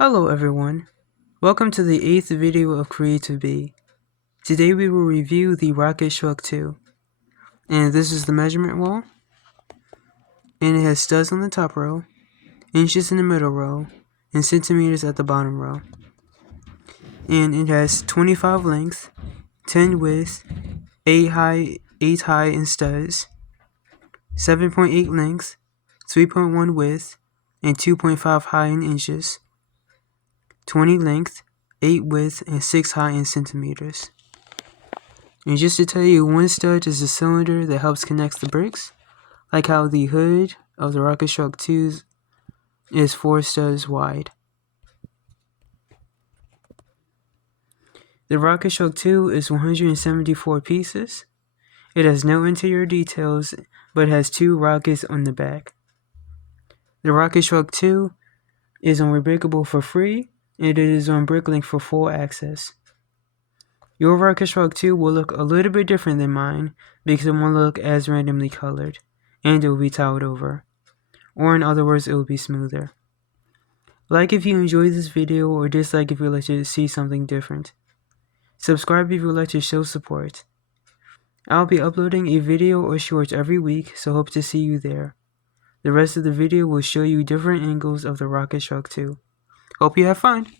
Hello everyone, welcome to the 8th video of Creative Bee. Today we will review the Rocket Shrug 2. And this is the measurement wall. And it has studs on the top row, inches in the middle row, and centimeters at the bottom row. And it has 25 length, 10 width, 8 high in studs, 7.8 length, 3.1 width, and 2.5 high in inches, 20 length, 8 width, and 6 high in centimeters. And just to tell you, one stud is a cylinder that helps connect the bricks, like how the hood of the Rocket Shrug 2 is 4 studs wide. The Rocket Shrug 2 is 174 pieces. It has no interior details, but has 2 rockets on the back. The Rocket Shrug 2 is on Rebrickable for free, and it is on Bricklink for full access. Your Rocket Shrug 2 will look a little bit different than mine because it won't look as randomly colored, and it will be tiled over. Or in other words, it will be smoother. Like if you enjoyed this video, or dislike if you would like to see something different. Subscribe if you would like to show support. I'll be uploading a video or shorts every week, so hope to see you there. The rest of the video will show you different angles of the Rocket Shrug 2. Hope you have fun!